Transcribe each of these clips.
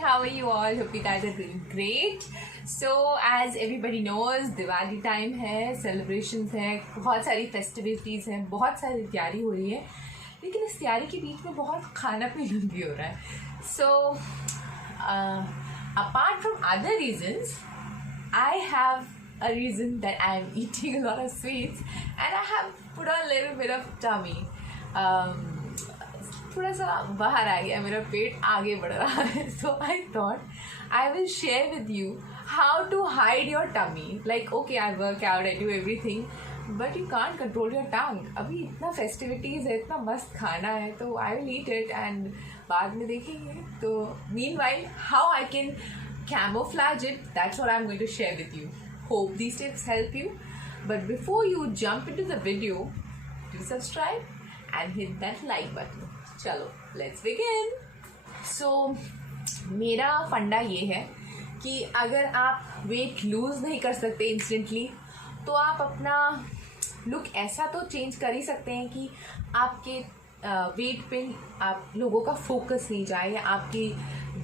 how are you all? Hope you guys are doing great. So as everybody knows, Diwali time है, celebrations हैं, बहुत सारी festivities हैं, बहुत सारी तैयारी हो रही है, लेकिन इस तैयारी के बीच में बहुत खाना पीना भी हो रहा है. So apart from other reasons, I have a reason that I am eating a lot of sweets and I have put on a little bit of tummy. थोड़ा सा बाहर आ गया, मेरा पेट आगे बढ़ रहा है. So I thought I will share with you how to hide your tummy. Like okay, I work out, I do everything, but you can't control your tongue. अभी इतना फेस्टिविटीज़ है, इतना मस्त खाना है, तो I will eat it and बाद में देखेंगे. तो meanwhile, how I can camouflage it, that's what I'm going to share with you. Hope these tips help you. But before you jump into the video, do subscribe and hit that like button. चलो let's begin. So मेरा फंडा ये है कि अगर आप weight lose नहीं कर सकते इंस्टेंटली, तो आप अपना लुक ऐसा तो चेंज कर ही सकते हैं कि आपके वेट पे आप लोगों का फोकस नहीं जाए, या आपकी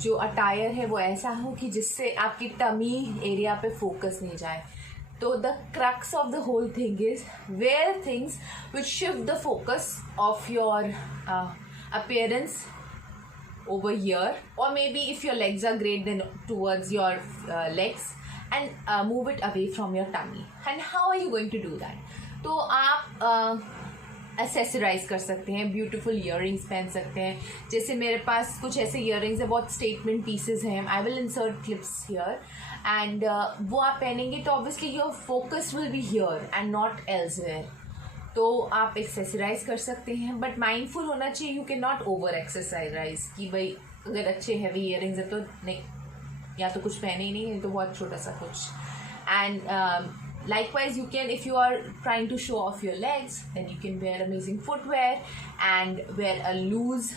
जो अटायर है वो ऐसा हो कि जिससे आपकी टमी एरिया पे फोकस नहीं जाए. तो the crux of the whole thing is where things which shift the focus of your appearance over here, or maybe if your legs are great, then towards your legs, and move it away from your tummy. And how are you going to do that? तो आप accessorize कर सकते हैं, beautiful earrings पहन सकते हैं. जैसे मेरे पास कुछ ऐसे earrings हैं, बहुत statement pieces हैं. I will insert clips here, and वो आप पहनेंगे तो obviously your focus will be here and not elsewhere. तो आप एक्सेसराइज कर सकते हैं, बट माइंडफुल होना चाहिए. You can not over accessorise कि भाई अगर अच्छे हैवी इयरिंग्स है तो नहीं, या तो कुछ पहने ही नहीं है तो बहुत छोटा सा कुछ. And likewise you can, if you are trying to show off your legs, then you can wear amazing footwear and wear a loose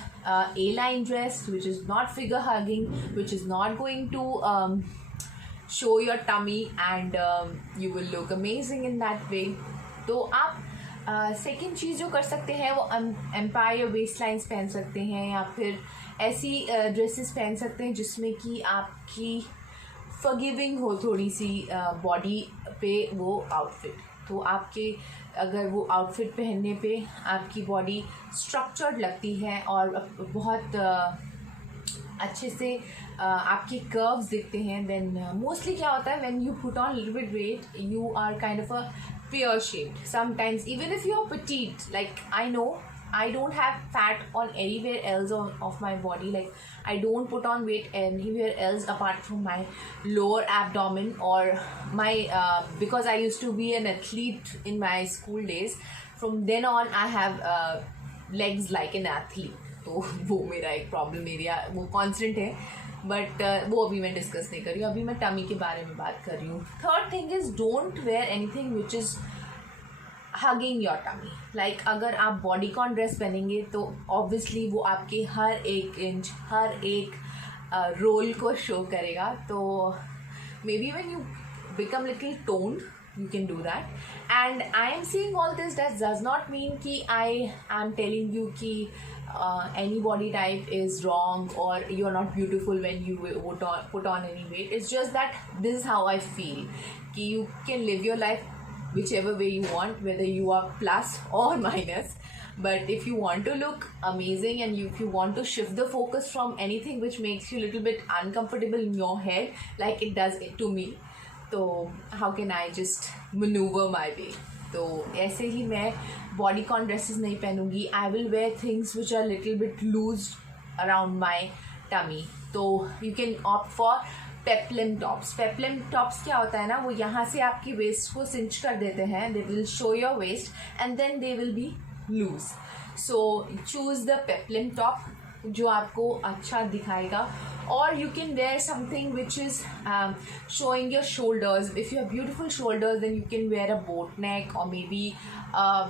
A-line dress which is not figure hugging, which is not going to show your tummy, and you will look amazing in that way. तो आप second चीज़ जो कर सकते हैं वो empire waste lines पहन सकते हैं, या फिर ऐसी ड्रेसेस पहन सकते हैं जिसमें कि आपकी फॉरगिविंग हो थोड़ी सी बॉडी पे वो आउटफिट. तो आपके अगर वो आउटफिट पहनने पे आपकी बॉडी स्ट्रक्चर्ड लगती है और बहुत अच्छे से आपके कर्व्स दिखते हैं, देन मोस्टली क्या होता है, when you put on little bit weight you are kind of a pear shaped. Sometimes even if you're petite, like I know I don't have fat on anywhere else of my body, like I don't put on weight anywhere else apart from my lower abdomen or my because I used to be an athlete in my school days. From then on I have legs like an athlete. तो वो मेरा एक problem area वो constant है, but वो अभी मैं discuss नहीं कर रही हूँ. अभी मैं टमी के बारे में बात कर रही हूँ. Third thing is don't wear anything which is hugging your tummy. Like अगर आप बॉडीकॉन ड्रेस पहनेंगे तो ऑब्वियसली वो आपके हर एक इंच, हर एक रोल को शो करेगा. तो may be when you become little toned you can do that. And I am saying all this, that does not mean ki I am telling you ki any body type is wrong or you are not beautiful when you put on any weight. It's just that this is how I feel ki you can live your life whichever way you want, whether you are plus or minus. But if you want to look amazing and if you want to shift the focus from anything which makes you a little bit uncomfortable in your head, like it does it to me, तो how can I just manoeuvre my way. तो ऐसे ही मैं bodycon dresses नहीं पहनूंगी. I will wear things which are little bit loose around my tummy. तो you can opt for peplum tops. Peplum tops क्या होता है ना, वो यहाँ से आपकी वेस्ट को सिंच कर देते हैं. They will show your waist and then they will be loose. So choose the peplum top जो आपको अच्छा दिखाएगा. Or you can wear something which is showing your shoulders. If you have beautiful shoulders, then you can wear a boat neck, or maybe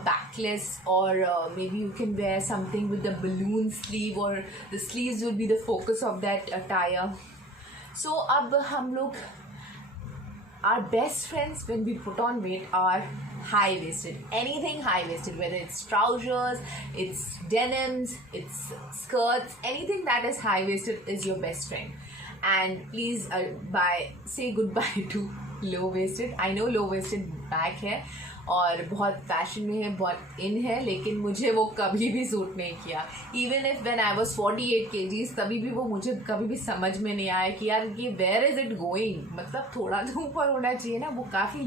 backless, or maybe you can wear something with the balloon sleeve, or the sleeves will be the focus of that attire. So अब हम लोग our best friends when we put on weight are high-waisted. Anything high-waisted, whether it's trousers, it's denims, it's skirts, anything that is high-waisted is your best friend. and please say goodbye to low waisted. I know low waisted bag है और बहुत fashion में है, बहुत इन है, लेकिन मुझे वो कभी भी सूट नहीं किया. Even if when I was 48 kgs, तभी भी वो मुझे कभी भी समझ में नहीं आया कि यार ये वेयर इज इट गोइंग. मतलब थोड़ा तो ऊपर होना चाहिए ना, वो काफ़ी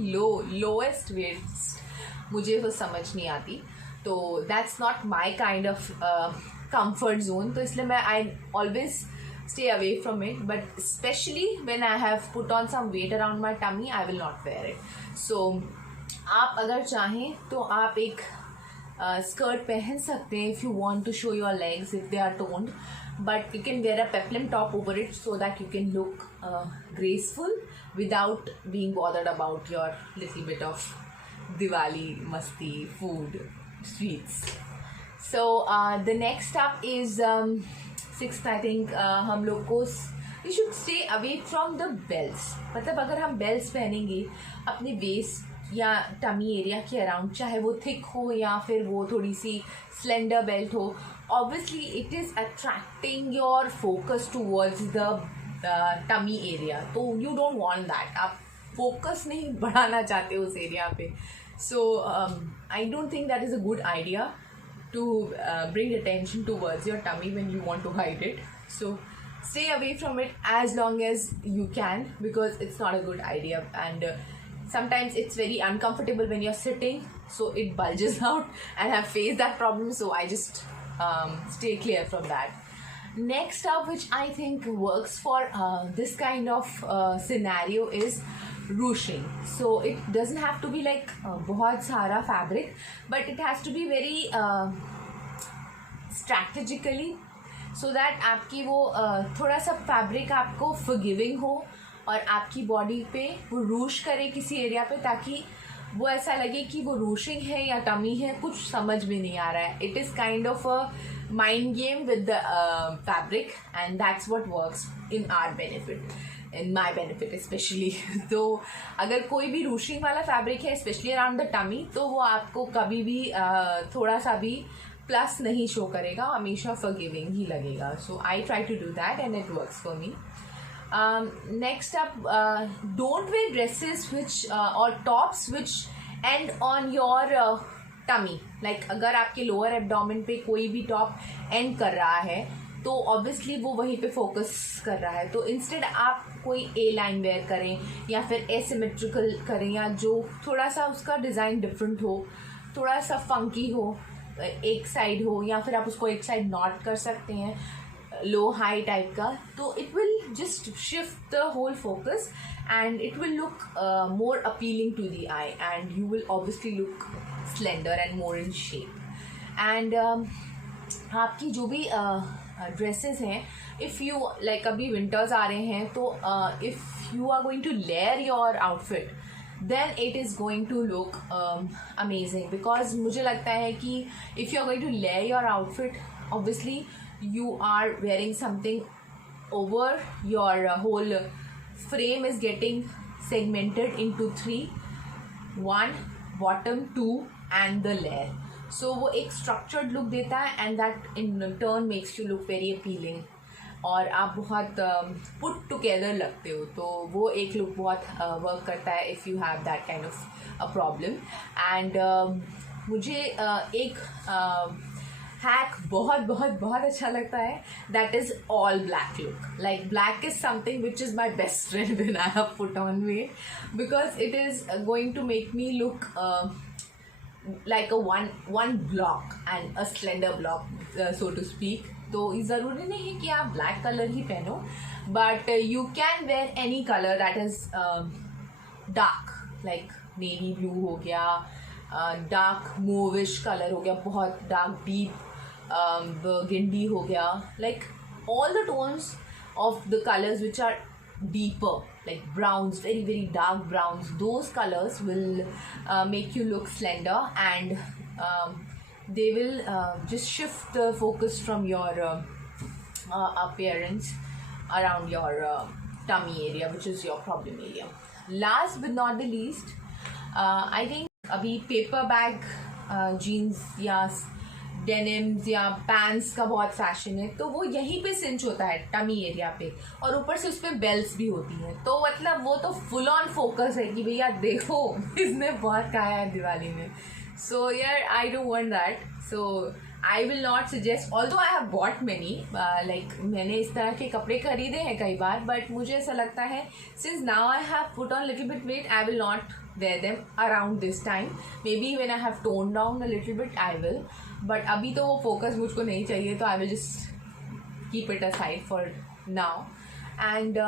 लोएस्ट वेस्ट मुझे वो समझ नहीं आती. तो that's not my kind of comfort zone. तो इसलिए मैं I always stay away from it, but especially when I have put on some weight around my tummy, I will not wear it. So आप अगर चाहें तो आप एक skirt पहन सकते हैं if you want to show your legs if they are toned, but you can wear a peplum top over it so that you can look graceful without being bothered about your little bit of Diwali masti food sweets. So the next up is sixth I think हम लोग को we should stay away from the belts. मतलब अगर हम belts पहनेंगे अपने waste या tummy area के अराउंड, चाहे वो थिक हो या फिर वो थोड़ी सी स्लेंडर बेल्ट हो, obviously it is attracting your focus towards the tummy area. तो यू डोंट वांट दैट. आप फोकस नहीं बढ़ाना चाहते उस एरिया पे. So I don't think that is a good idea to bring attention towards your tummy when you want to hide it. So stay away from it as long as you can, because it's not a good idea, and sometimes it's very uncomfortable when you're sitting, so it bulges out, and I've faced that problem, so I just stay clear from that. Next up, which I think works for this kind of scenario, is ruching. So it doesn't have to be like बहुत सारा fabric, but it has to be very strategically, so that आपकी वो थोड़ा सा fabric आपको forgiving हो और आपकी body पे वो रूश करे किसी एरिया पे, ताकि वो ऐसा लगे कि वो रूशिंग है या टमी है, कुछ समझ में नहीं आ रहा है. It is kind of a mind game with the fabric, and that's what works in our benefit, in my benefit specially. तो अगर कोई भी रूशिंग वाला फैब्रिक है स्पेशली अराउंड द टमी, तो वो आपको कभी भी थोड़ा सा भी प्लस नहीं शो करेगा, हमेशा फॉरगिविंग ही लगेगा. So I try to do that and it works for me. Next up, don't wear dresses which or tops which end on your tummy. Like अगर आपके लोअर एब्डोमेन पे कोई भी टॉप एंड कर रहा है, तो ऑब्वियसली वो वहीं पे फोकस कर रहा है. तो इंस्टेड आप कोई ए लाइन वेयर करें या फिर एसिमेट्रिकल करें, या जो थोड़ा सा उसका डिज़ाइन डिफरेंट हो, थोड़ा सा फंकी हो, एक साइड हो, या फिर आप उसको एक साइड नॉट कर सकते हैं, लो हाई टाइप का. तो it will just shift the whole focus and it will look more appealing to the eye, and you will obviously look slender and more in shape. And आपकी जो भी dresses हैं, if you like अभी winters आ रहे हैं, तो if you are going to layer your outfit, then it is going to look amazing, because मुझे लगता है कि if you are going to layer your outfit, obviously you are wearing something over your whole frame is getting segmented into 3, 1 bottom, 2 and the layer. So वो एक structured look देता है, and that in turn makes you look very appealing, और आप बहुत put together लगते हो. तो वो एक लुक बहुत वर्क करता है if you have that kind of a problem. And मुझे एक हैक बहुत बहुत बहुत अच्छा लगता है, that is all black look. Like black is something which is my best friend when I have put on weight, because it is going to make me look like a one block and a slender block, so to speak. तो ज़रूरी नहीं है कि आप black colour ही पहनो, but you can wear any colour that is dark, like navy blue हो गया, dark मूविश colour हो गया, बहुत डार्क डीप गिंडी हो गया, like all the tones of the colors which are deeper, like browns, very very dark browns. Those colors will make you look slender, and they will just shift the focus from your appearance around your tummy area, which is your problem area. Last but not the least, I think अभी paper bag jeans या denims या pants का बहुत fashion है, तो वो यहीं पे सिंच होता है टमी एरिया पे, और ऊपर से उसमें बेल्ट्स भी होती हैं, तो मतलब वो तो फुल ऑन फोकस है कि भैया देखो इसने बहुत खाया है दिवाली में. सो यार I don't want that. So I will not suggest, although I have bought many, like मैंने इस तरह के कपड़े खरीदे हैं कई बार, बट मुझे ऐसा लगता है since now I have put on little bit weight, I will not wear them around this time. Maybe when I have toned down a little bit I will, but अभी तो वो focus मुझको नहीं चाहिए, तो I will just keep it aside for now. And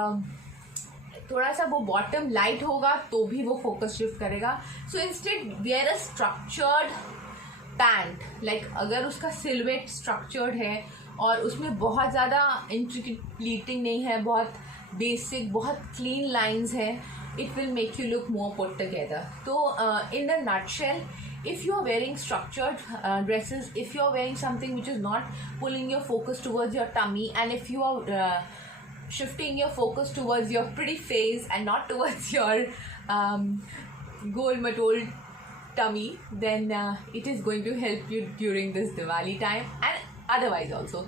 थोड़ा सा वो बॉटम लाइट होगा तो भी वो फोकस शिफ्ट करेगा. So instead wear a structured pant, like अगर उसका सिलवेट स्ट्रक्चर्ड है और उसमें बहुत ज़्यादा इंट्रिकेट प्लीटिंग नहीं है, बहुत बेसिक, बहुत क्लीन लाइंस है, it will make you look more put together. So in a nutshell, if you are wearing structured dresses, if you are wearing something which is not pulling your focus towards your tummy, and if you are shifting your focus towards your pretty face and not towards your goal matol tummy, then it is going to help you during this Diwali time and otherwise also.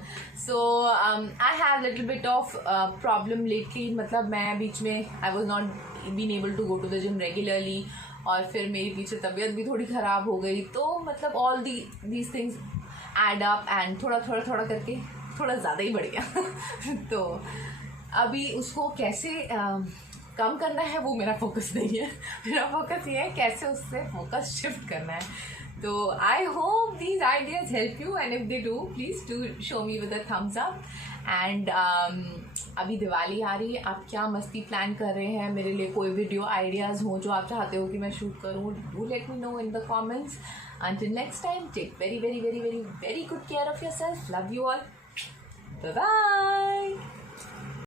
So I have little bit of problem lately. मतलब मैं बीच में I was not been able to go to the gym regularly, और फिर मेरी पीछे तबीयत भी थोड़ी ख़राब हो गई, तो मतलब all these things add up and थोड़ा करके थोड़ा ज़्यादा ही बढ़ गया. तो अभी उसको कैसे कम करना है वो मेरा फोकस नहीं है. मेरा फोकस ये है कैसे उससे फोकस शिफ्ट करना है. तो I hope these ideas help you, and if they do please do show me with a thumbs up. And अभी दिवाली आ रही है, आप क्या मस्ती प्लान कर रहे हैं? मेरे लिए कोई वीडियो आइडियाज़ हो जो आप चाहते हो कि मैं शूट करूँ, do let me know in the comments. Until next time, take very good care of yourself. Love you all. Bye bye.